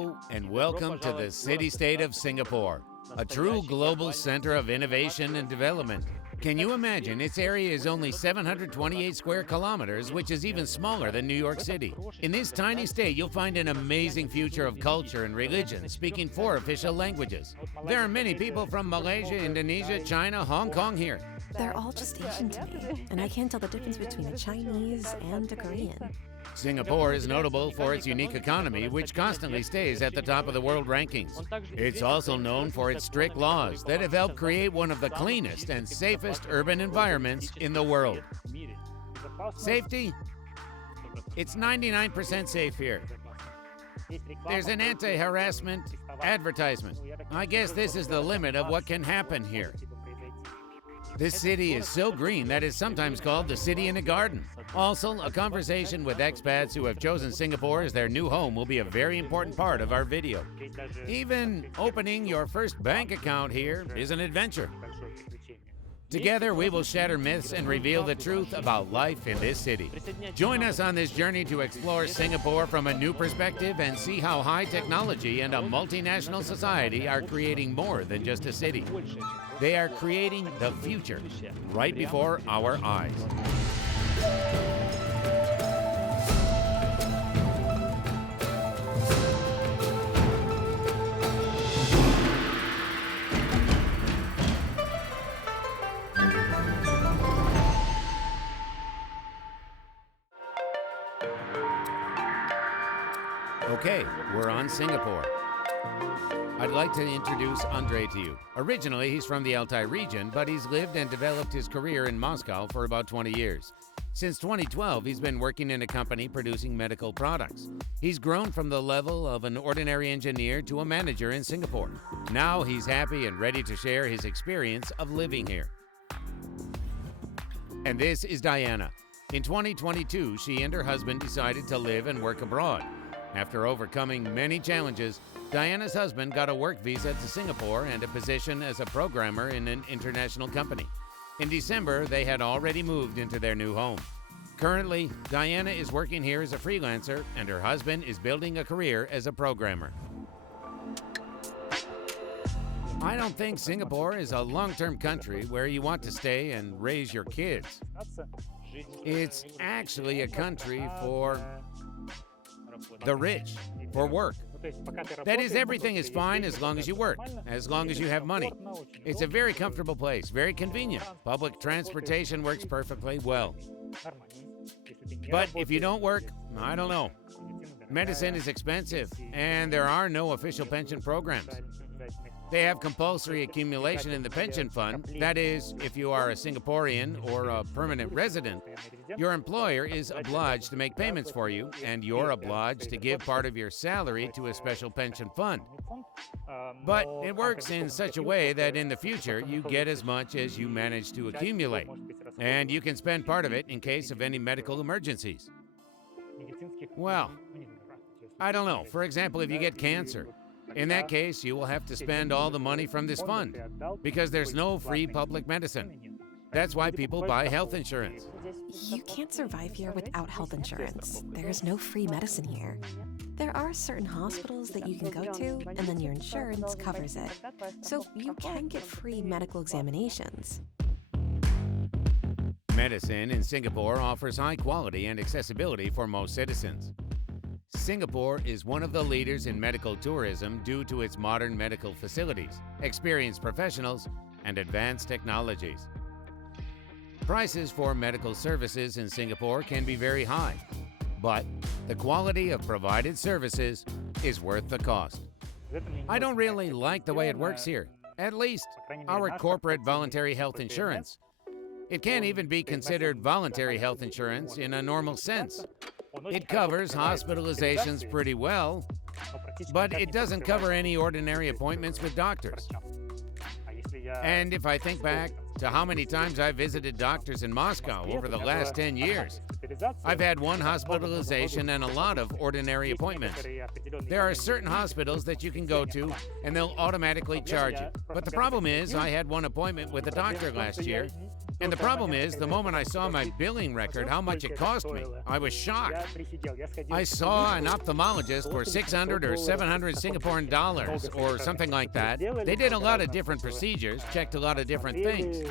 Hello and welcome to the city-state of Singapore, a true global center of innovation and development. Can you imagine its area is only 728 square kilometers, which is even smaller than New York City. In this tiny state, you'll find an amazing future of culture and religion, speaking 4 official languages. There are many people from Malaysia, Indonesia, China, Hong Kong here. They're all just Asian to me, and I can't tell the difference between a Chinese and a Korean. Singapore is notable for its unique economy, which constantly stays at the top of the world rankings. It's also known for its strict laws that have helped create one of the cleanest and safest urban environments in the world. Safety? It's 99% safe here. There's an anti-harassment advertisement. I guess this is the limit of what can happen here. This city is so green that it's sometimes called the city in a garden. Also, a conversation with expats who have chosen Singapore as their new home will be a very important part of our video. Even opening your first bank account here is an adventure. Together, we will shatter myths and reveal the truth about life in this city. Join us on this journey to explore Singapore from a new perspective and see how high technology and a multinational society are creating more than just a city. They are creating the future right before our eyes. Okay, we're on Singapore. I'd like to introduce Andrey to you. Originally, he's from the Altai region, but he's lived and developed his career in Moscow for about 20 years. Since 2012, he's been working in a company producing medical products. He's grown from the level of an ordinary engineer to a manager in Singapore. Now he's happy and ready to share his experience of living here. And this is Diana. In 2022, she and her husband decided to live and work abroad. After overcoming many challenges, Diana's husband got a work visa to Singapore and a position as a programmer in an international company. In December, they had already moved into their new home. Currently, Diana is working here as a freelancer, and her husband is building a career as a programmer. I don't think Singapore is a long-term country where you want to stay and raise your kids. It's actually a country for the rich, for work. That is, everything is fine as long as you work, as long as you have money. It's a very comfortable place, very convenient. Public transportation works perfectly well. But if you don't work, I don't know. Medicine is expensive, and there are no official pension programs. They have compulsory accumulation in the pension fund. That is, if you are a Singaporean or a permanent resident, your employer is obliged to make payments for you, and you're obliged to give part of your salary to a special pension fund. But it works in such a way that in the future, you get as much as you manage to accumulate, and you can spend part of it in case of any medical emergencies. Well, I don't know. For example, if you get cancer, in that case, you will have to spend all the money from this fund because there's no free public medicine. That's why people buy health insurance. You can't survive here without health insurance. There's no free medicine here. There are certain hospitals that you can go to, and then your insurance covers it. So you can get free medical examinations. Medicine in Singapore offers high quality and accessibility for most citizens. Singapore is one of the leaders in medical tourism due to its modern medical facilities, experienced professionals, and advanced technologies. Prices for medical services in Singapore can be very high, but the quality of provided services is worth the cost. I don't really like the way it works here, at least our corporate voluntary health insurance. It can't even be considered voluntary health insurance in a normal sense. It covers hospitalizations pretty well, but it doesn't cover any ordinary appointments with doctors. And if I think back to how many times I visited doctors in Moscow over the last 10 years, I've had one hospitalization and a lot of ordinary appointments. There are certain hospitals that you can go to and they'll automatically charge you. But the problem is I had one appointment with a doctor last year And the problem is, the moment I saw my billing record, how much it cost me, I was shocked. I saw an ophthalmologist for 600 or 700 Singaporean dollars or something like that. They did a lot of different procedures, checked a lot of different things.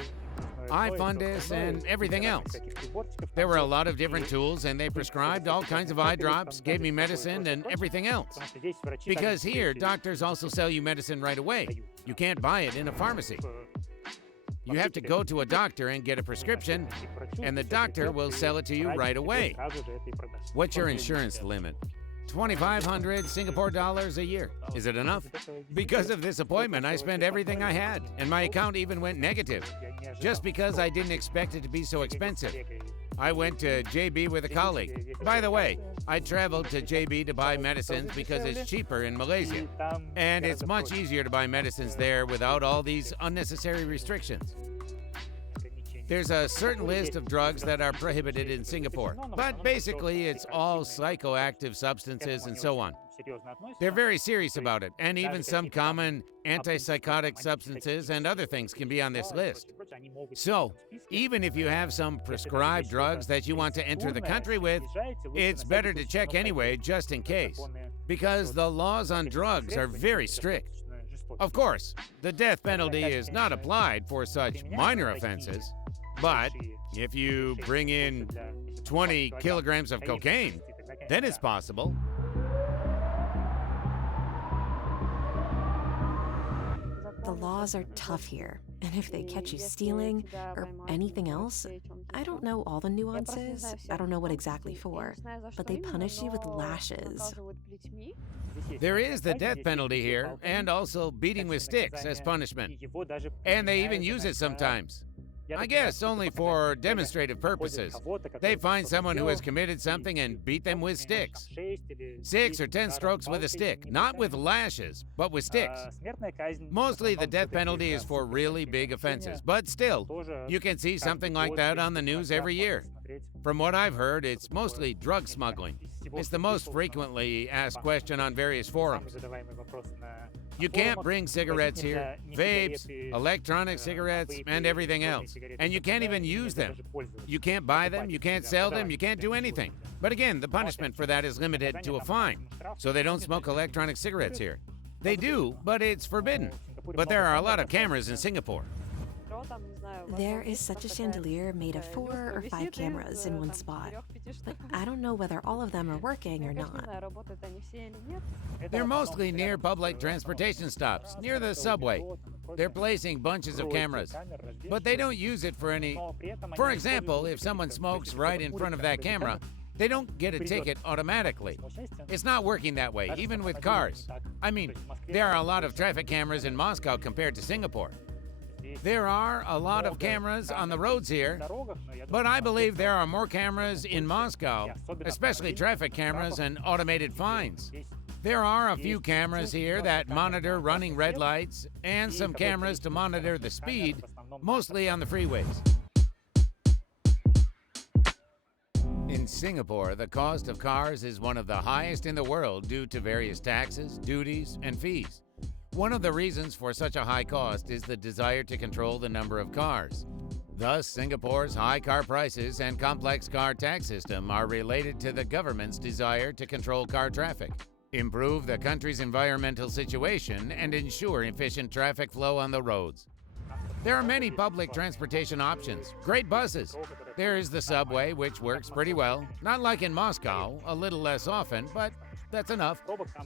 Eye fundus and everything else. There were a lot of different tools, and they prescribed all kinds of eye drops, gave me medicine and everything else. Because here, doctors also sell you medicine right away. You can't buy it in a pharmacy. You have to go to a doctor and get a prescription, and the doctor will sell it to you right away. What's your insurance limit? 2,500 Singapore dollars a year. Is it enough? Because of this appointment, I spent everything I had, and my account even went negative, just because I didn't expect it to be so expensive. I went to JB with a colleague. By the way, I traveled to JB to buy medicines because it's cheaper in Malaysia, and it's much easier to buy medicines there without all these unnecessary restrictions. There's a certain list of drugs that are prohibited in Singapore, but basically it's all psychoactive substances and so on. They're very serious about it, and even some common antipsychotic substances and other things can be on this list. So, even if you have some prescribed drugs that you want to enter the country with, it's better to check anyway, just in case, because the laws on drugs are very strict. Of course, the death penalty is not applied for such minor offenses, but if you bring in 20 kilograms of cocaine, then it's possible. The laws are tough here, and if they catch you stealing or anything else, I don't know all the nuances, I don't know what exactly for, but they punish you with lashes. There is the death penalty here, and also beating with sticks as punishment. And they even use it sometimes. I guess only for demonstrative purposes. They find someone who has committed something and beat them with sticks. 6 or 10 strokes with a stick, not with lashes, but with sticks. Mostly the death penalty is for really big offenses, but still, you can see something like that on the news every year. From what I've heard, it's mostly drug smuggling. It's the most frequently asked question on various forums. You can't bring cigarettes here, vapes, electronic cigarettes, and everything else. And you can't even use them. You can't buy them, you can't sell them, you can't do anything. But again, the punishment for that is limited to a fine. So they don't smoke electronic cigarettes here. They do, but it's forbidden. But there are a lot of cameras in Singapore. There is such a chandelier made of 4 or 5 cameras in one spot, but I don't know whether all of them are working or not. They're mostly near public transportation stops, near the subway. They're placing bunches of cameras, but they don't use it for any... For example, if someone smokes right in front of that camera, they don't get a ticket automatically. It's not working that way, even with cars. I mean, there are a lot of traffic cameras in Moscow compared to Singapore. There are a lot of cameras on the roads here, but I believe there are more cameras in Moscow, especially traffic cameras and automated fines. There are a few cameras here that monitor running red lights and some cameras to monitor the speed, mostly on the freeways. In Singapore, the cost of cars is one of the highest in the world due to various taxes, duties, and fees. One of the reasons for such a high cost is the desire to control the number of cars. Thus, Singapore's high car prices and complex car tax system are related to the government's desire to control car traffic, improve the country's environmental situation, and ensure efficient traffic flow on the roads. There are many public transportation options, great buses. There is the subway, which works pretty well, not like in Moscow, a little less often, but that's enough.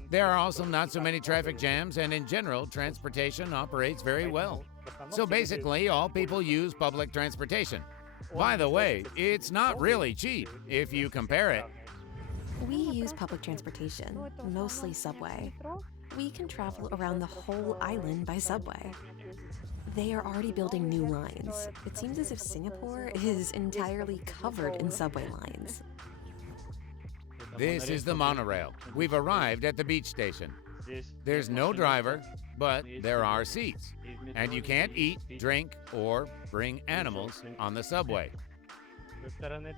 There are also not so many traffic jams, and in general, transportation operates very well. So basically, all people use public transportation. By the way, it's not really cheap if you compare it. We use public transportation, mostly subway. We can travel around the whole island by subway. They are already building new lines. It seems as if Singapore is entirely covered in subway lines. This is the monorail. We've arrived at the beach station. There's no driver, but there are seats. And you can't eat, drink, or bring animals on the subway.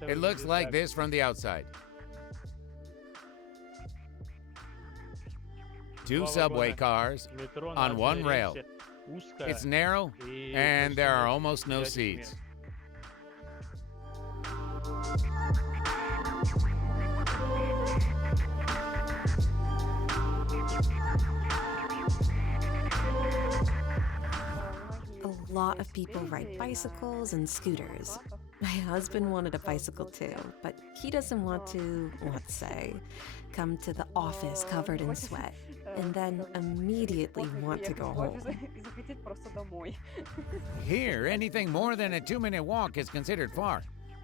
It looks like this from the outside. 2 subway cars on one rail. It's narrow, and there are almost no seats. lot of people ride bicycles and scooters. My husband wanted a bicycle too, but he doesn't want to, let's say, come to the office covered in sweat and then immediately want to go home. Here, anything more than a 2-minute walk is considered far.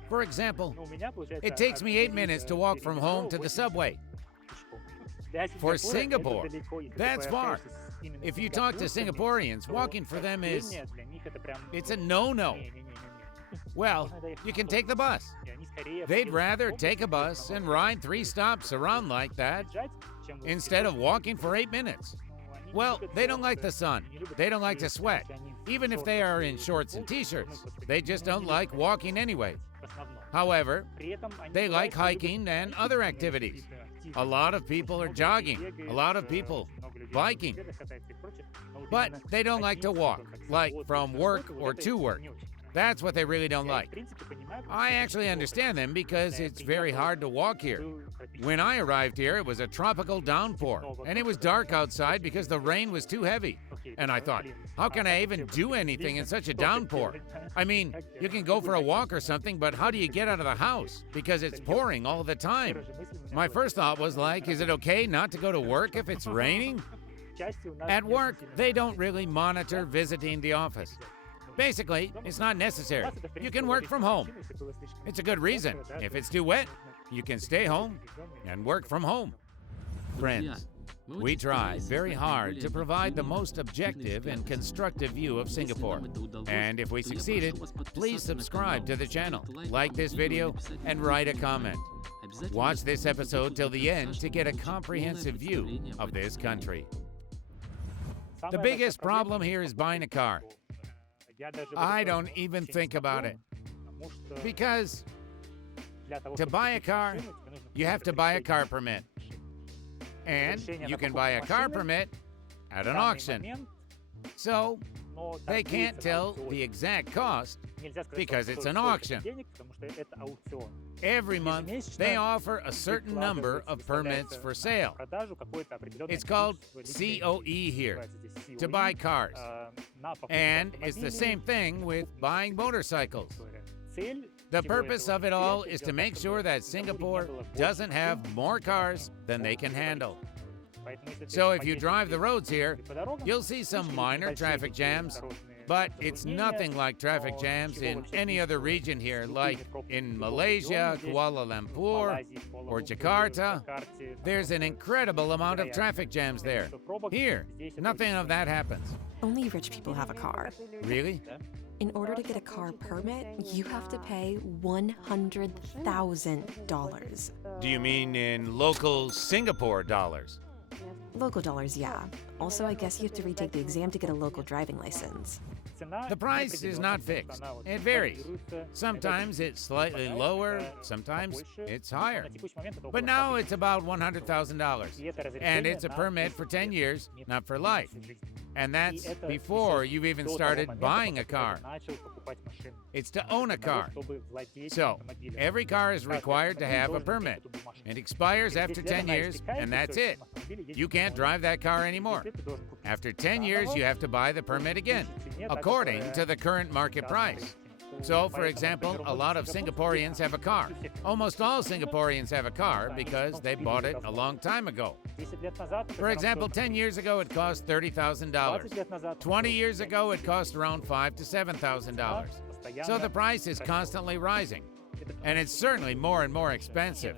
For example, it takes me 8 minutes to walk from home to the subway. For Singapore, that's far. If you talk to Singaporeans, walking for them it's a no-no. Well, you can take the bus. They'd rather take a bus and ride 3 stops around like that instead of walking for 8 minutes. Well, they don't like the sun. They don't like to sweat. Even if they are in shorts and t-shirts, they just don't like walking anyway. However, they like hiking and other activities. A lot of people are jogging, a lot of people biking. But they don't like to walk, like from work or to work. That's what they really don't like. I actually understand them because it's very hard to walk here. When I arrived here, it was a tropical downpour, and it was dark outside because the rain was too heavy. And I thought, how can I even do anything in such a downpour? I mean, you can go for a walk or something, but how do you get out of the house? Because it's pouring all the time. My first thought was like, is it okay not to go to work if it's raining? At work, they don't really monitor visiting the office. Basically, it's not necessary. You can work from home. It's a good reason. If it's too wet, you can stay home and work from home. Friends, we try very hard to provide the most objective and constructive view of Singapore. And if we succeeded, please subscribe to the channel, like this video, and write a comment. Watch this episode till the end to get a comprehensive view of this country. The biggest problem here is buying a car. I don't even think about it. Because to buy a car, you have to buy a car permit. And you can buy a car permit at an auction. So they can't tell the exact cost because it's an auction. Every month, they offer a certain number of permits for sale. It's called COE here, to buy cars. And it's the same thing with buying motorcycles. The purpose of it all is to make sure that Singapore doesn't have more cars than they can handle. So if you drive the roads here, you'll see some minor traffic jams, but it's nothing like traffic jams in any other region here, like in Malaysia, Kuala Lumpur, or Jakarta. There's an incredible amount of traffic jams there. Here, nothing of that happens. Only rich people have a car. Really? In order to get a car permit, you have to pay $100,000. Do you mean in local Singapore dollars? Local dollars, yeah. Also, I guess you have to retake the exam to get a local driving license. The price is not fixed. It varies. Sometimes it's slightly lower, sometimes it's higher. But now it's about $100,000. And it's a permit for 10 years, not for life. And that's before you've even started buying a car. It's to own a car. So, every car is required to have a permit. It expires after 10 years, and that's it. You can't drive that car anymore. After 10 years, you have to buy the permit again, according to the current market price. So, for example, a lot of Singaporeans have a car. Almost all Singaporeans have a car because they bought it a long time ago. For example, 10 years ago, it cost $30,000. 20 years ago, it cost around $5,000 to $7,000. So the price is constantly rising. And it's certainly more and more expensive.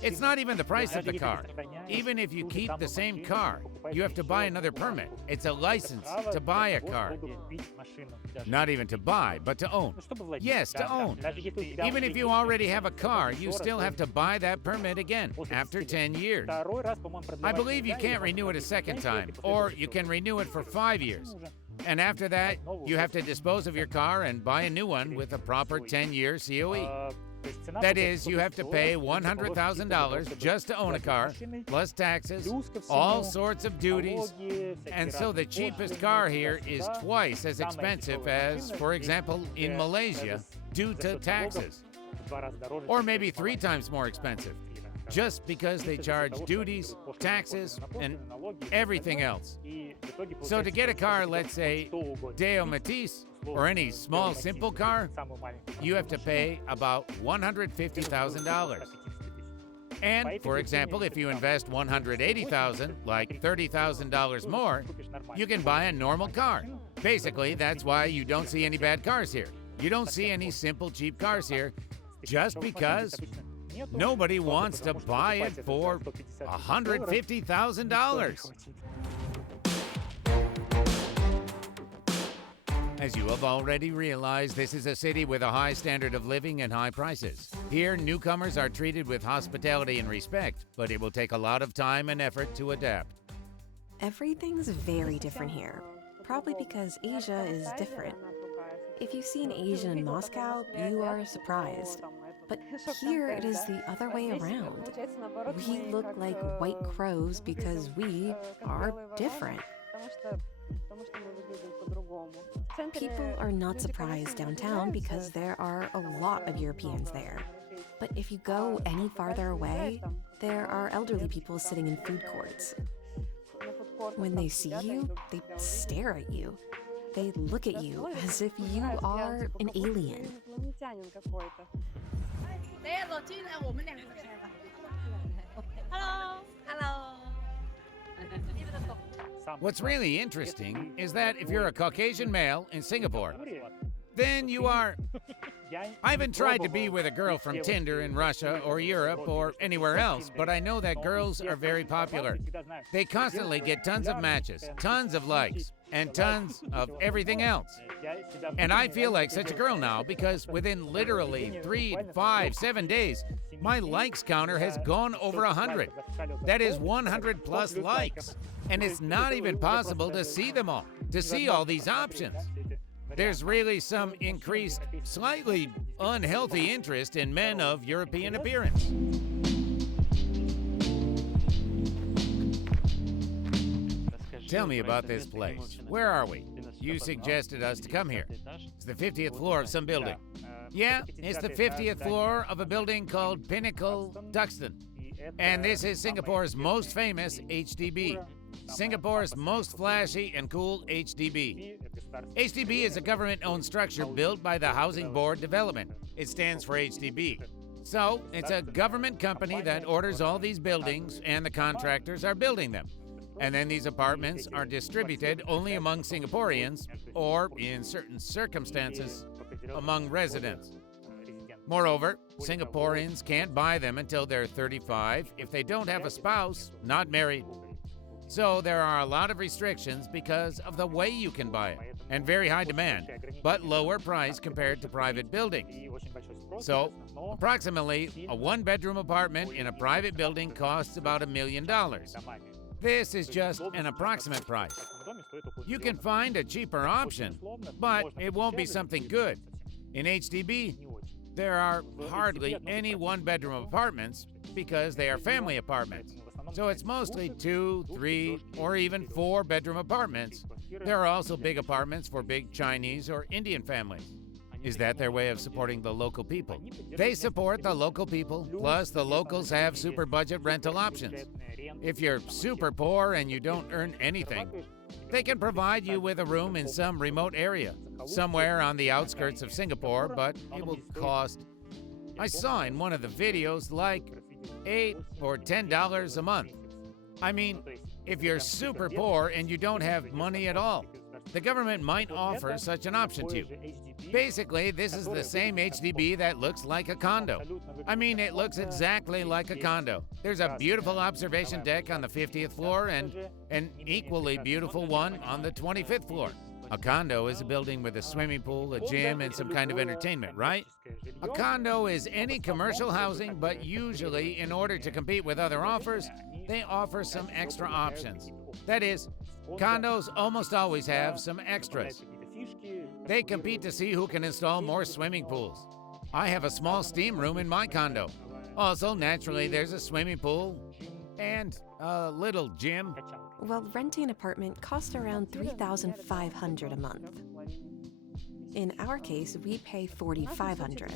It's not even the price of the car. Even if you keep the same car, you have to buy another permit. It's a license to buy a car. Not even to buy, but to own. Yes, to own. Even if you already have a car, you still have to buy that permit again after 10 years. I believe you can't renew it a second time, or you can renew it for 5 years. And after that, you have to dispose of your car and buy a new one with a proper 10-year COE. That is, you have to pay $100,000 just to own a car, plus taxes, all sorts of duties. And so the cheapest car here is twice as expensive as, for example, in Malaysia, due to taxes. Or maybe 3 times more expensive. just because they charge duties, taxes, and everything else. So to get a car, let's say Deo Matiz, or any small simple car, you have to pay about $150,000. And, for example, if you invest $180,000, like $30,000 more, you can buy a normal car. Basically, that's why you don't see any bad cars here. You don't see any simple, cheap cars here, just because nobody wants to buy it for $150,000. As you have already realized, this is a city with a high standard of living and high prices. Here, newcomers are treated with hospitality and respect, but it will take a lot of time and effort to adapt. Everything's very different here, probably because Asia is different. If you see an Asian in Moscow, you are surprised. But here it is the other way around. We look like white crows because we are different. People are not surprised downtown because there are a lot of Europeans there. But if you go any farther away, there are elderly people sitting in food courts. When they see you, they stare at you. They look at you as if you are an alien. Hello. Hello. What's really interesting is that if you're a Caucasian male in Singapore, then you are... I haven't tried to be with a girl from Tinder in Russia or Europe or anywhere else, but I know that girls are very popular. They constantly get tons of matches, tons of likes, and tons of everything else. And I feel like such a girl now because within literally 3, 5, 7 days, my likes counter has gone over 100. That is 100 plus likes. And it's not even possible to see them all, to see all these options. There's really some increased, slightly unhealthy interest in men of European appearance. Tell me about this place. Where are we? You suggested us to come here. It's the 50th floor of some building. Yeah, it's the 50th floor of a building called Pinnacle Duxton. And this is Singapore's most famous HDB. Singapore's most flashy and cool HDB. HDB is a government-owned structure built by the Housing Board Development. It stands for HDB. So, it's a government company that orders all these buildings and the contractors are building them. And then these apartments are distributed only among Singaporeans or, in certain circumstances, among residents. Moreover, Singaporeans can't buy them until they're 35 if they don't have a spouse, not married. So there are a lot of restrictions because of the way you can buy it, and very high demand, but lower price compared to private buildings. So, approximately a one-bedroom apartment in a private building costs about $1 million. This is just an approximate price. You can find a cheaper option, but it won't be something good. In HDB, there are hardly any one-bedroom apartments because they are family apartments. So it's mostly 2, 3, or even 4-bedroom apartments. There are also big apartments for big Chinese or Indian families. Is that their way of supporting the local people? They support the local people, plus the locals have super budget rental options. If you're super poor and you don't earn anything, they can provide you with a room in some remote area, somewhere on the outskirts of Singapore, but it will cost, I saw in one of the videos, like $8 or $10 a month. I mean, if you're super poor and you don't have money at all, the government might offer such an option to you. Basically, this is the same HDB that looks like a condo. I mean, it looks exactly like a condo. There's a beautiful observation deck on the 50th floor and an equally beautiful one on the 25th floor. A condo is a building with a swimming pool, a gym, and some kind of entertainment, right? A condo is any commercial housing, but usually, in order to compete with other offers, they offer some extra options. That is, condos almost always have some extras. They compete to see who can install more swimming pools. I have a small steam room in my condo. Also, naturally, there's a swimming pool and a little gym. Well, renting an apartment costs around $3,500 a month. In our case, we pay $4,500.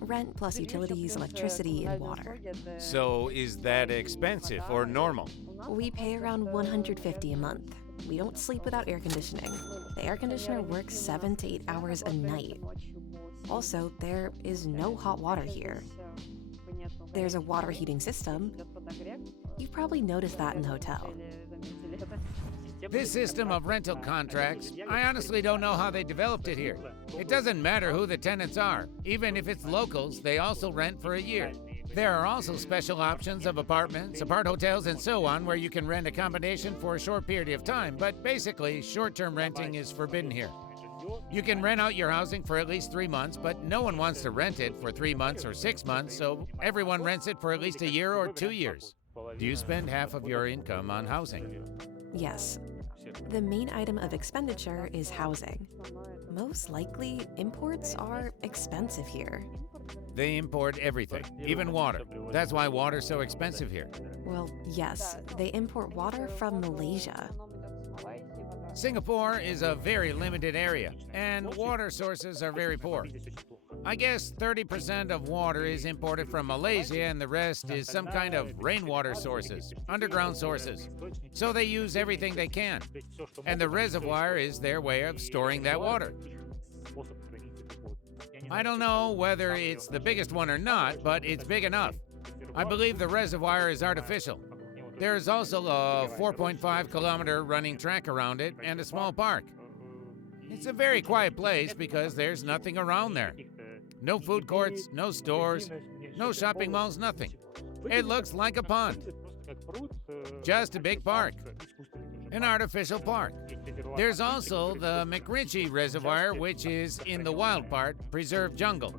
Rent plus utilities, electricity, and water. So is that expensive or normal? We pay around $150 a month. We don't sleep without air conditioning. The air conditioner works 7 to 8 hours a night. Also, there is no hot water here. There's a water heating system. You've probably noticed that in the hotel. This system of rental contracts, I honestly don't know how they developed it here. It doesn't matter who the tenants are. Even if it's locals, they also rent for a year. There are also special options of apartments, apart hotels, and so on where you can rent accommodation for a short period of time, but basically, short-term renting is forbidden here. You can rent out your housing for at least 3 months, but no one wants to rent it for 3 months or 6 months, so everyone rents it for at least a year or 2 years. Do you spend half of your income on housing? Yes. The main item of expenditure is housing. Most likely, imports are expensive here. They import everything, even water. That's why water's so expensive here. Well, yes, they import water from Malaysia. Singapore is a very limited area, and water sources are very poor. I guess 30% of water is imported from Malaysia, and the rest is some kind of rainwater sources, underground sources. So they use everything they can, and the reservoir is their way of storing that water. I don't know whether it's the biggest one or not, but it's big enough. I believe the reservoir is artificial. There's also a 4.5-kilometer running track around it and a small park. It's a very quiet place because there's nothing around there. No food courts, no stores, no shopping malls, nothing. It looks like a pond. Just a big park. An artificial park. There's also the McRitchie Reservoir, which is in the wild part, preserved jungle.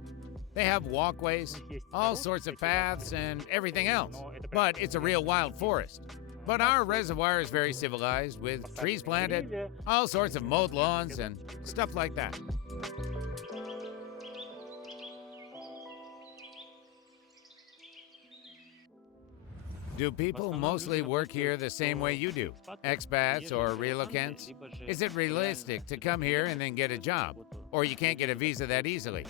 They have walkways, all sorts of paths, and everything else. But it's a real wild forest. But our reservoir is very civilized, with trees planted, all sorts of mowed lawns, and stuff like that. Do people mostly work here the same way you do? Expats or relocants? Is it realistic to come here and then get a job? Or you can't get a visa that easily?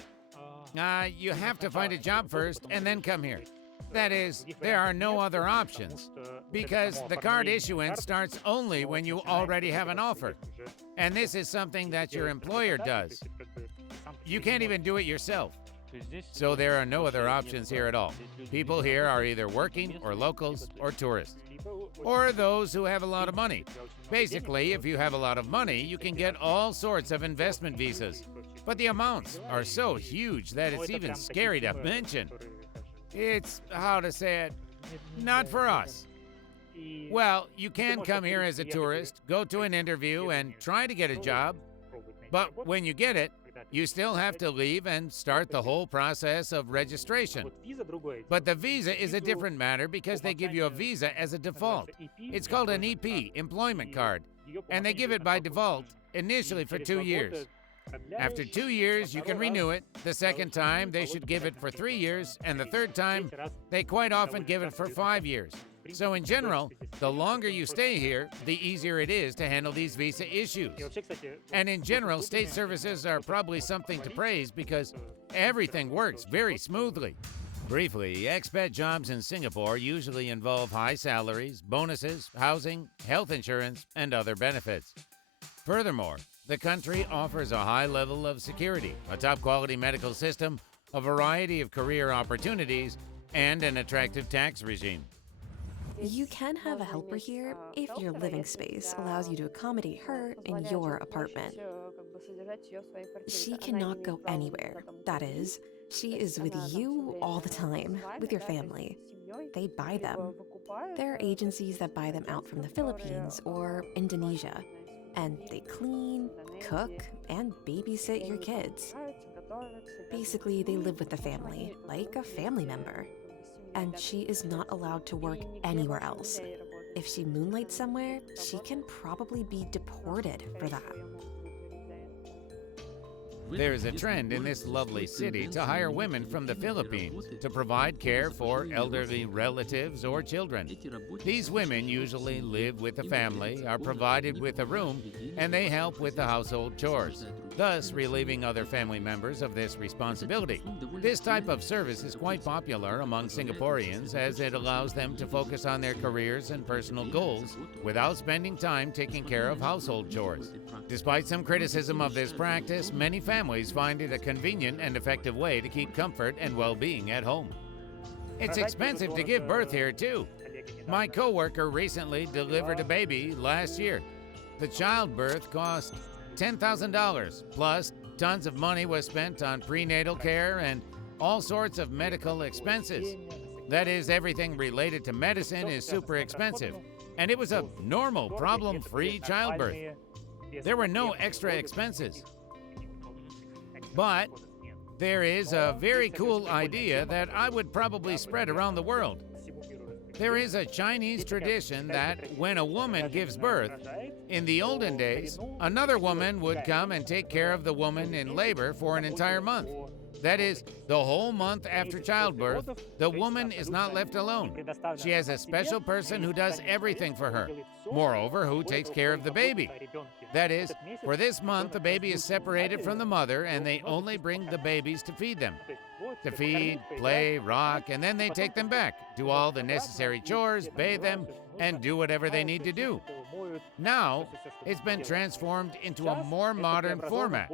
You have to find a job first and then come here. That is, there are no other options, because the card issuance starts only when you already have an offer. And this is something that your employer does. You can't even do it yourself. So there are no other options here at all. People here are either working or locals or tourists, or those who have a lot of money. Basically, if you have a lot of money, you can get all sorts of investment visas. But the amounts are so huge that it's even scary to mention. It's, how to say it, not for us. Well, you can come here as a tourist, go to an interview, and try to get a job. But when you get it, you still have to leave and start the whole process of registration. But the visa is a different matter because they give you a visa as a default. It's called an EP, employment card, and they give it by default, initially for 2 years. After 2 years, you can renew it. The second time, they should give it for 3 years, and the third time, they quite often give it for 5 years. So in general, the longer you stay here, the easier it is to handle these visa issues. And in general, state services are probably something to praise because everything works very smoothly. Briefly, expat jobs in Singapore usually involve high salaries, bonuses, housing, health insurance, and other benefits. Furthermore, the country offers a high level of security, a top-quality medical system, a variety of career opportunities, and an attractive tax regime. You can have a helper here if your living space allows you to accommodate her in your apartment. She cannot go anywhere. That is, she is with you all the time, with your family. They buy them. There are agencies that buy them out from the Philippines or Indonesia, and they clean, cook, and babysit your kids. Basically, they live with the family, like a family member. And she is not allowed to work anywhere else. If she moonlights somewhere, she can probably be deported for that. There is a trend in this lovely city to hire women from the Philippines to provide care for elderly relatives or children. These women usually live with a family, are provided with a room, and they help with the household chores. thus relieving other family members of this responsibility. This type of service is quite popular among Singaporeans as it allows them to focus on their careers and personal goals without spending time taking care of household chores. Despite some criticism of this practice, many families find it a convenient and effective way to keep comfort and well-being at home. It's expensive to give birth here, too. My coworker recently delivered a baby last year. The childbirth cost $10,000, plus tons of money was spent on prenatal care and all sorts of medical expenses. That is, everything related to medicine is super expensive, and it was a normal, problem-free childbirth. There were no extra expenses. But there is a very cool idea that I would probably spread around the world. There is a Chinese tradition that when a woman gives birth, in the olden days, another woman would come and take care of the woman in labor for an entire month. That is, the whole month after childbirth, the woman is not left alone. She has a special person who does everything for her. Moreover, who takes care of the baby. That is, for this month, the baby is separated from the mother and they only bring the babies to feed them. To feed, play, rock, and then they take them back, do all the necessary chores, bathe them, and do whatever they need to do. Now, it's been transformed into a more modern format,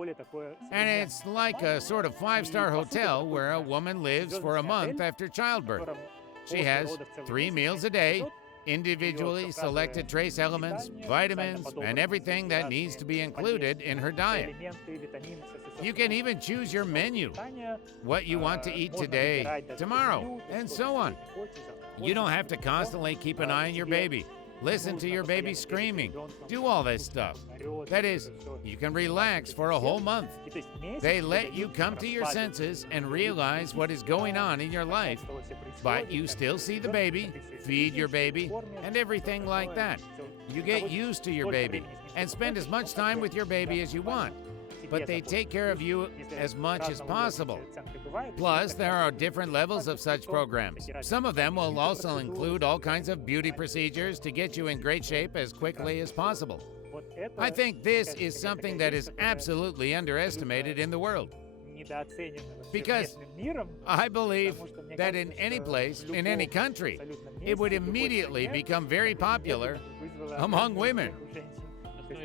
and it's like a sort of five-star hotel where a woman lives for a month after childbirth. She has 3 meals a day, individually selected trace elements, vitamins, and everything that needs to be included in her diet. You can even choose your menu, what you want to eat today, tomorrow, and so on. You don't have to constantly keep an eye on your baby. Listen to your baby screaming. Do all this stuff. That is, you can relax for a whole month. They let you come to your senses and realize what is going on in your life, but you still see the baby, feed your baby, and everything like that. You get used to your baby and spend as much time with your baby as you want, but they take care of you as much as possible. Plus, there are different levels of such programs. Some of them will also include all kinds of beauty procedures to get you in great shape as quickly as possible. I think this is something that is absolutely underestimated in the world. Because I believe that in any place, in any country, it would immediately become very popular among women.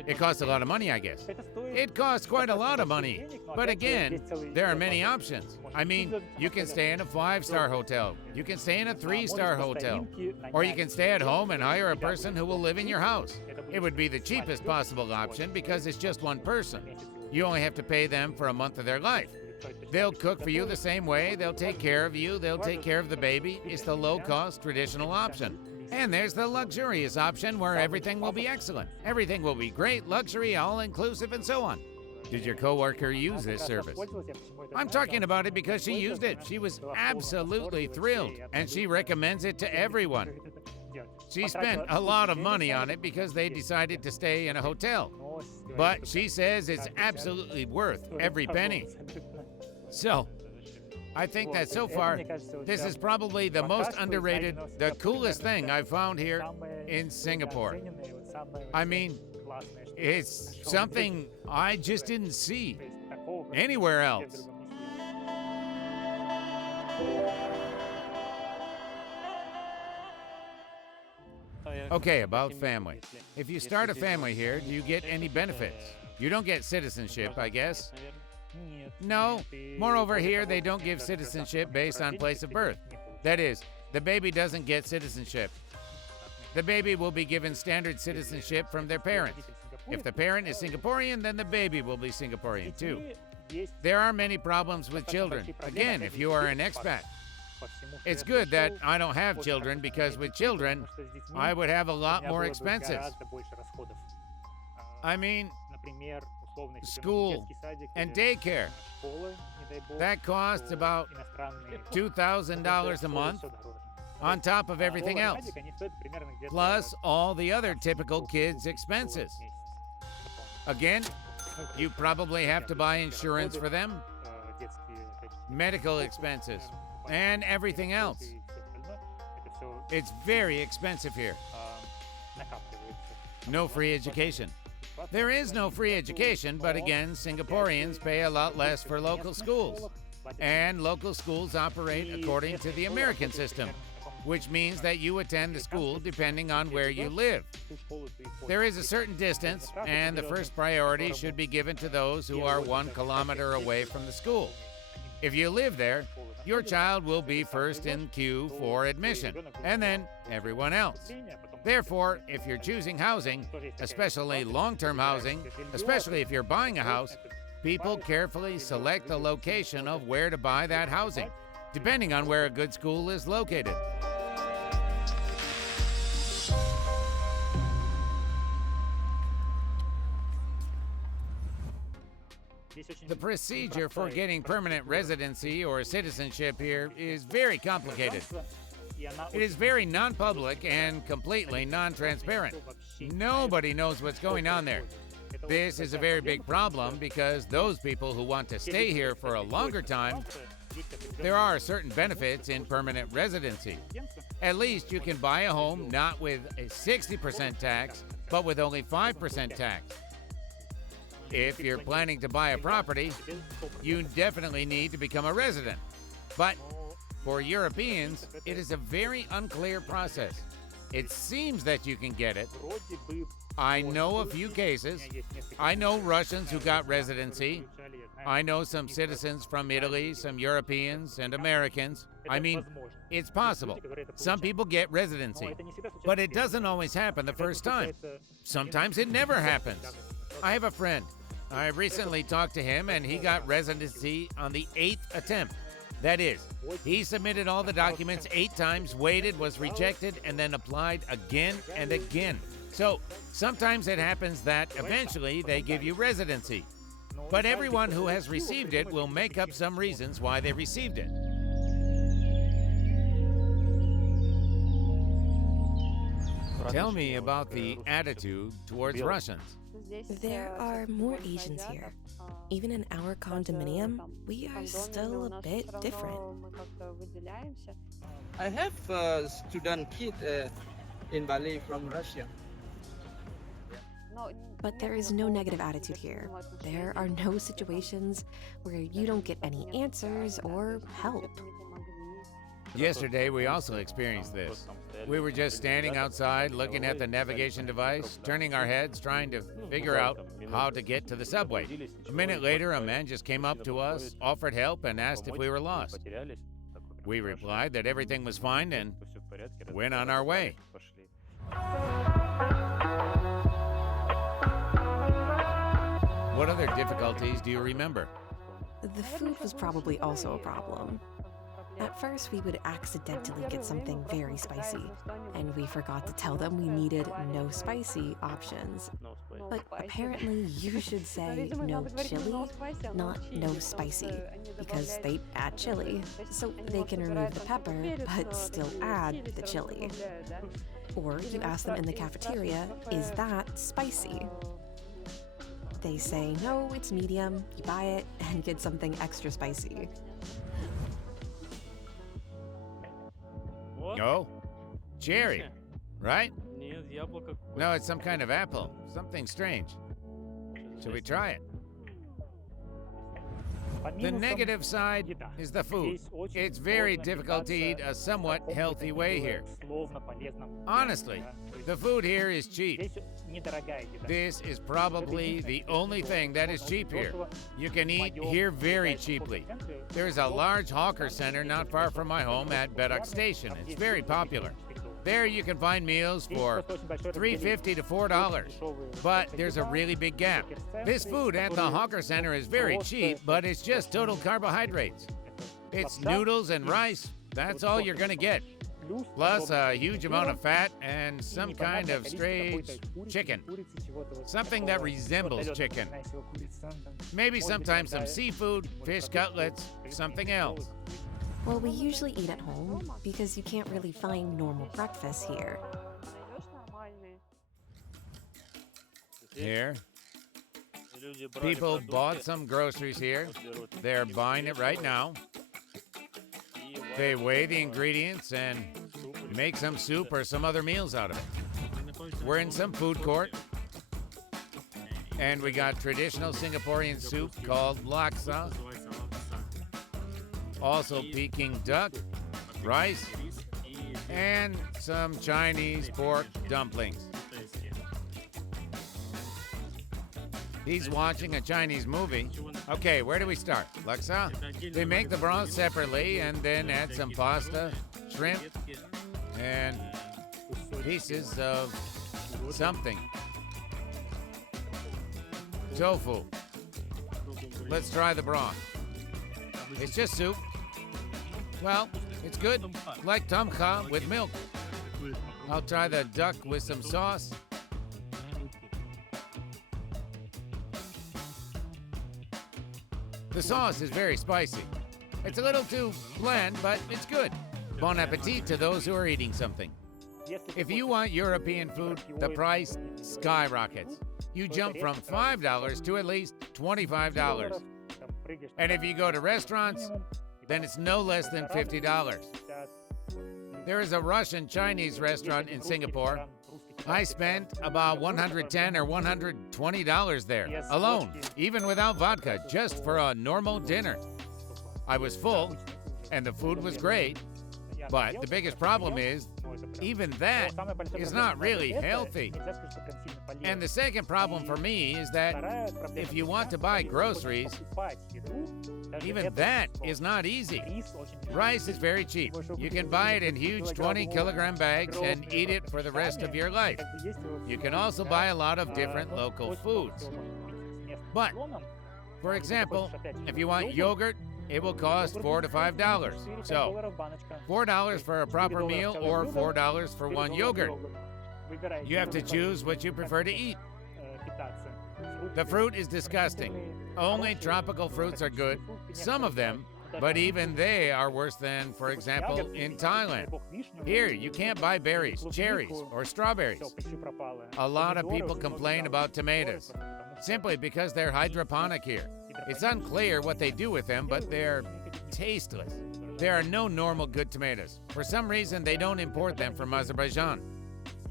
It costs a lot of money, I guess. It costs quite a lot of money. But again, there are many options. I mean, you can stay in a 5-star hotel. You can stay in a 3-star hotel. Or you can stay at home and hire a person who will live in your house. It would be the cheapest possible option because it's just one person. You only have to pay them for a month of their life. They'll cook for you the same way. They'll take care of you. They'll take care of the baby. It's the low-cost, traditional option. And there's the luxurious option where everything will be excellent. Everything will be great, luxury, all-inclusive, and so on. Did your coworker use this service? I'm talking about it because she used it. She was absolutely thrilled, and she recommends it to everyone. She spent a lot of money on it because they decided to stay in a hotel. But she says it's absolutely worth every penny. So, I think that so far, this is probably the most underrated, the coolest thing I've found here in Singapore. I mean, it's something I just didn't see anywhere else. Okay, about family. If you start a family here, do you get any benefits? You don't get citizenship, I guess. No. Moreover, here they don't give citizenship based on place of birth. That is, the baby doesn't get citizenship. The baby will be given standard citizenship from their parents. If the parent is Singaporean, then the baby will be Singaporean too. There are many problems with children. Again, if you are an expat. It's good that I don't have children because with children, I would have a lot more expenses. I mean, school and daycare. That costs about $2,000 a month on top of everything else, plus all the other typical kids' expenses. Again, you probably have to buy insurance for them, medical expenses, and everything else. It's very expensive here. No free education. There is no free education, but again, Singaporeans pay a lot less for local schools. And local schools operate according to the American system, which means that you attend the school depending on where you live. There is a certain distance, and the first priority should be given to those who are 1 kilometer away from the school. If you live there, your child will be first in queue for admission, and then everyone else. Therefore, if you're choosing housing, especially long-term housing, especially if you're buying a house, people carefully select the location of where to buy that housing, depending on where a good school is located. The procedure for getting permanent residency or citizenship here is very complicated. It is very non-public and completely non-transparent. Nobody knows what's going on there. This is a very big problem because those people who want to stay here for a longer time, there are certain benefits in permanent residency. At least you can buy a home not with a 60% tax, but with only 5% tax. If you're planning to buy a property, you definitely need to become a resident. But for Europeans, it is a very unclear process. It seems that you can get it. I know a few cases. I know Russians who got residency. I know some citizens from Italy, some Europeans and Americans. I mean, it's possible. Some people get residency, but it doesn't always happen the first time. Sometimes it never happens. I have a friend. I recently talked to him, and he got residency on the 8th attempt. That is, he submitted all the documents 8 times, waited, was rejected, and then applied again and again. So sometimes it happens that eventually they give you residency. But everyone who has received it will make up some reasons why they received it. Tell me about the attitude towards Russians. There are more Asians here. Even in our condominium, we are still a bit different. I have a student kid in Bali from Russia. But there is no negative attitude here. There are no situations where you don't get any answers or help. Yesterday, we also experienced this. We were just standing outside, looking at the navigation device, turning our heads, trying to figure out how to get to the subway. A minute later, a man just came up to us, offered help, and asked if we were lost. We replied that everything was fine and went on our way. What other difficulties do you remember? The food was probably also a problem. At first, we would accidentally get something very spicy, and we forgot to tell them we needed no spicy options. But apparently, you should say no chili, not no spicy, because they add chili, so they can remove the pepper, but still add the chili. Or you ask them in the cafeteria, is that spicy? They say, no, it's medium, you buy it, and get something extra spicy. Oh, cherry, right? No, it's some kind of apple. Something strange. Should we try it? The negative side is the food. It's very difficult to eat a somewhat healthy way here. Honestly, the food here is cheap. This is probably the only thing that is cheap here. You can eat here very cheaply. There's a large hawker center not far from my home at Bedok Station. It's very popular. There you can find meals for $3.50 to $4, but there's a really big gap. This food at the hawker center is very cheap, but it's just total carbohydrates. It's noodles and rice. That's all you're gonna get. Plus a huge amount of fat and some kind of strange chicken. Something that resembles chicken. Maybe sometimes some seafood, fish cutlets, something else. Well, we usually eat at home because you can't really find normal breakfast here. Here, people bought some groceries here. They're buying it right now. They weigh the ingredients and make some soup or some other meals out of it. We're in some food court. And we got traditional Singaporean soup called laksa. Also Peking duck, rice, and some Chinese pork dumplings. He's watching a Chinese movie. Okay, where do we start? Laksa? They make the broth separately and then add some pasta, shrimp, and pieces of something. Tofu. Let's try the broth. It's just soup. Well, it's good, like tom kha with milk. I'll try the duck with some sauce. The sauce is very spicy. It's a little too bland, but it's good. Bon appetit to those who are eating something. If you want European food, the price skyrockets. You jump from $5 to at least $25. And if you go to restaurants, then it's no less than $50. There is a Russian-Chinese restaurant in Singapore. I spent about $110 or $120 there, alone, even without vodka, just for a normal dinner. I was full, and the food was great, but the biggest problem is, even that is not really healthy. And the second problem for me is that if you want to buy groceries, even that is not easy. Rice is very cheap. You can buy it in huge 20-kilogram bags and eat it for the rest of your life. You can also buy a lot of different local foods. But, for example, if you want yogurt, it will cost $4 to $5. So, $4 for a proper meal or $4 for one yogurt. You have to choose what you prefer to eat. The fruit is disgusting. Only tropical fruits are good, some of them, but even they are worse than, for example, in Thailand. Here, you can't buy berries, cherries, or strawberries. A lot of people complain about tomatoes, simply because they're hydroponic here. It's unclear what they do with them, but they're tasteless. There are no normal good tomatoes. For some reason, they don't import them from Azerbaijan.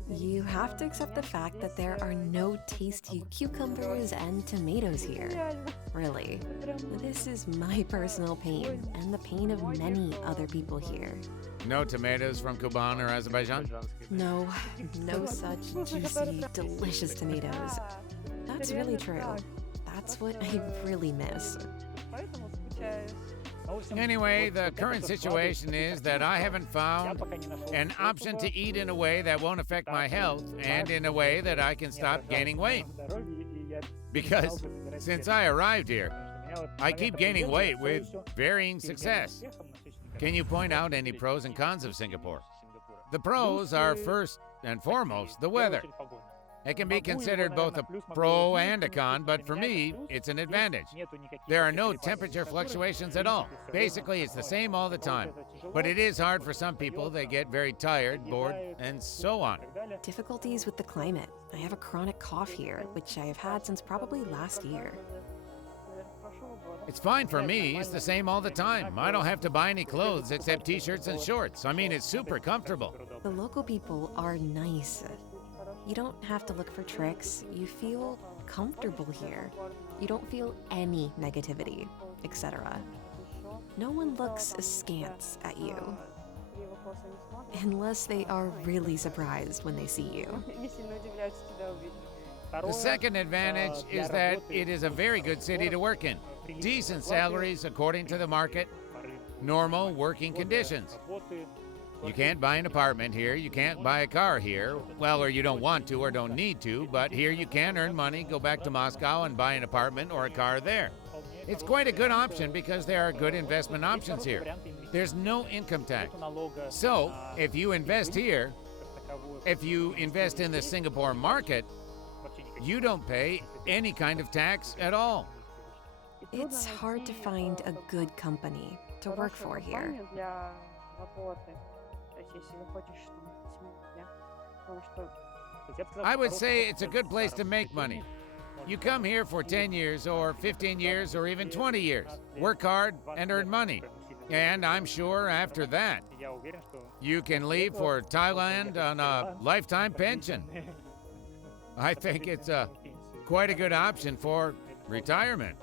You have to accept the fact that there are no tasty cucumbers and tomatoes here. Really. This is my personal pain, and the pain of many other people here. No tomatoes from Kuban or Azerbaijan? No such juicy, delicious tomatoes. That's really true. That's what I really miss. Anyway, the current situation is that I haven't found an option to eat in a way that won't affect my health and in a way that I can stop gaining weight. Because since I arrived here, I keep gaining weight with varying success. Can you point out any pros and cons of Singapore? The pros are first and foremost the weather. It can be considered both a pro and a con, but for me, it's an advantage. There are no temperature fluctuations at all. Basically, it's the same all the time. But it is hard for some people. They get very tired, bored, and so on. Difficulties with the climate. I have a chronic cough here, which I have had since probably last year. It's fine for me. It's the same all the time. I don't have to buy any clothes except t-shirts and shorts. I mean, it's super comfortable. The local people are nice. You don't have to look for tricks. You feel comfortable here. You don't feel any negativity, etc. No one looks askance at you. Unless they are really surprised when they see you. The second advantage is that it is a very good city to work in. Decent salaries according to the market. Normal working conditions. You can't buy an apartment here, you can't buy a car here, well, or you don't want to or don't need to, but here you can earn money, go back to Moscow and buy an apartment or a car there. It's quite a good option because there are good investment options here. There's no income tax. So, if you invest here, if you invest in the Singapore market, you don't pay any kind of tax at all. It's hard to find a good company to work for here. I would say it's a good place to make money. You come here for 10 years or 15 years or even 20 years. Work hard and earn money. And I'm sure after that, you can leave for Thailand on a lifetime pension. I think it's a quite a good option for retirement.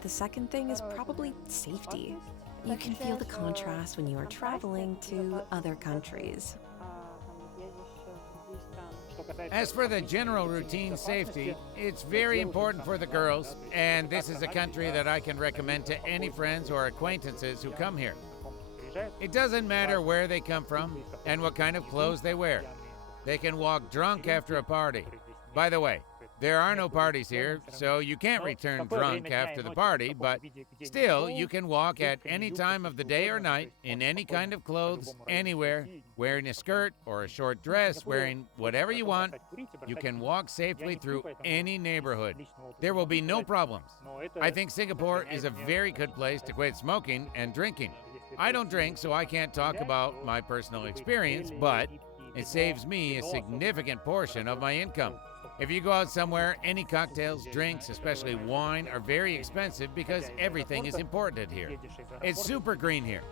The second thing is probably safety. You can feel the contrast when you are traveling to other countries. As for the general routine safety, it's very important for the girls, and this is a country that I can recommend to any friends or acquaintances who come here. It doesn't matter where they come from and what kind of clothes they wear. They can walk drunk after a party. By the way, there are no parties here, so you can't return drunk after the party, but still, you can walk at any time of the day or night, in any kind of clothes, anywhere, wearing a skirt or a short dress, wearing whatever you want. You can walk safely through any neighborhood. There will be no problems. I think Singapore is a very good place to quit smoking and drinking. I don't drink, so I can't talk about my personal experience, but it saves me a significant portion of my income. If you go out somewhere, any cocktails, drinks, especially wine, are very expensive because everything is imported here. It's super green here.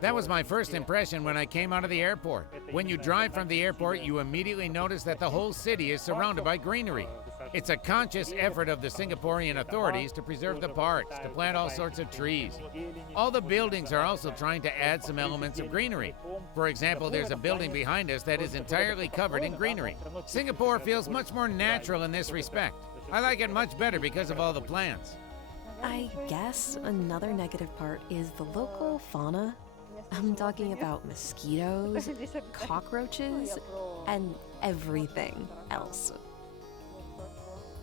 That was my first impression when I came out of the airport. When you drive from the airport, you immediately notice that the whole city is surrounded by greenery. It's a conscious effort of the Singaporean authorities to preserve the parks, to plant all sorts of trees. All the buildings are also trying to add some elements of greenery. For example, there's a building behind us that is entirely covered in greenery. Singapore feels much more natural in this respect. I like it much better because of all the plants. I guess another negative part is the local fauna. I'm talking about mosquitoes, cockroaches, and everything else.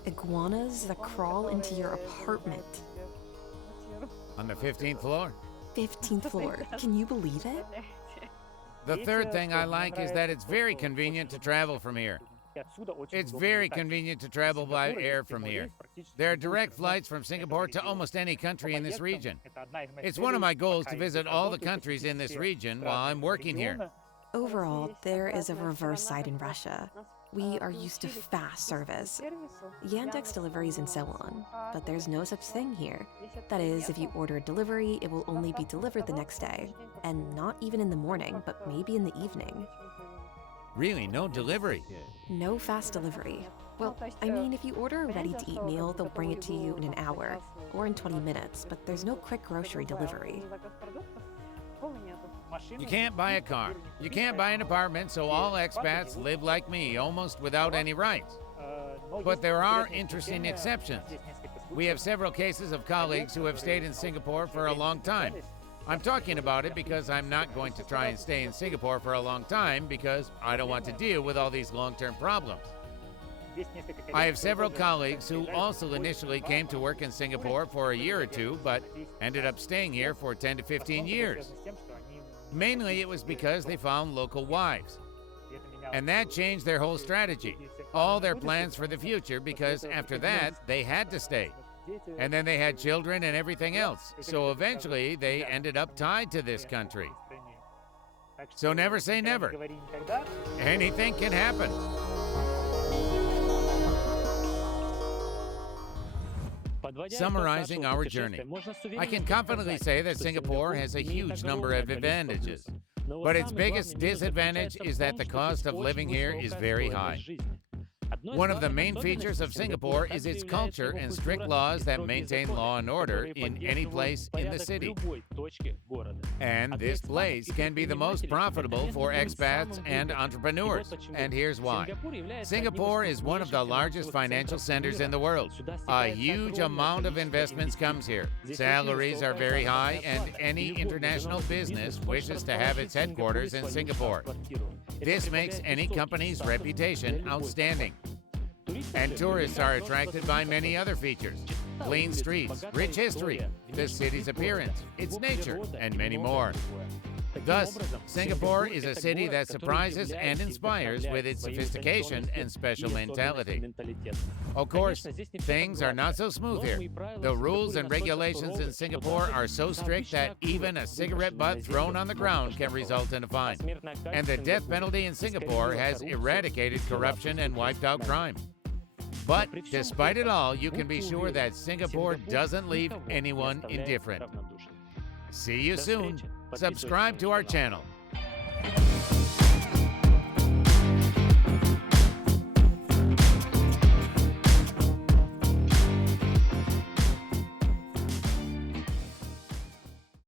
Iguanas that crawl into your apartment. On the 15th floor? 15th floor. Can you believe it? The third thing I like is that it's very convenient to travel from here. It's very convenient to travel by air from here. There are direct flights from Singapore to almost any country in this region. It's one of my goals to visit all the countries in this region while I'm working here. Overall, there is a reverse side in Russia. We are used to fast service, Yandex deliveries and so on, but there's no such thing here. That is, if you order a delivery, it will only be delivered the next day, and not even in the morning, but maybe in the evening. Really, no delivery? No fast delivery. Well, I mean, if you order a ready-to-eat meal, they'll bring it to you in an hour, or in 20 minutes, but there's no quick grocery delivery. You can't buy a car. You can't buy an apartment, so all expats live like me, almost without any rights. But there are interesting exceptions. We have several cases of colleagues who have stayed in Singapore for a long time. I'm talking about it because I'm not going to try and stay in Singapore for a long time because I don't want to deal with all these long-term problems. I have several colleagues who also initially came to work in Singapore for a year or two, but ended up staying here for 10 to 15 years. Mainly it was because they found local wives. And that changed their whole strategy, all their plans for the future, because after that, they had to stay. And then they had children and everything else. So eventually, they ended up tied to this country. So never say never. Anything can happen. Summarizing our journey, I can confidently say that Singapore has a huge number of advantages, but its biggest disadvantage is that the cost of living here is very high. One of the main features of Singapore is its culture and strict laws that maintain law and order in any place in the city. And this place can be the most profitable for expats and entrepreneurs. And here's why. Singapore is one of the largest financial centers in the world. A huge amount of investments comes here. Salaries are very high, and any international business wishes to have its headquarters in Singapore. This makes any company's reputation outstanding. And tourists are attracted by many other features: clean streets, rich history, the city's appearance, its nature, and many more. Thus, Singapore is a city that surprises and inspires with its sophistication and special mentality. Of course, things are not so smooth here. The rules and regulations in Singapore are so strict that even a cigarette butt thrown on the ground can result in a fine. And the death penalty in Singapore has eradicated corruption and wiped out crime. But despite it all, you can be sure that Singapore doesn't leave anyone indifferent. See you soon. Subscribe to our channel.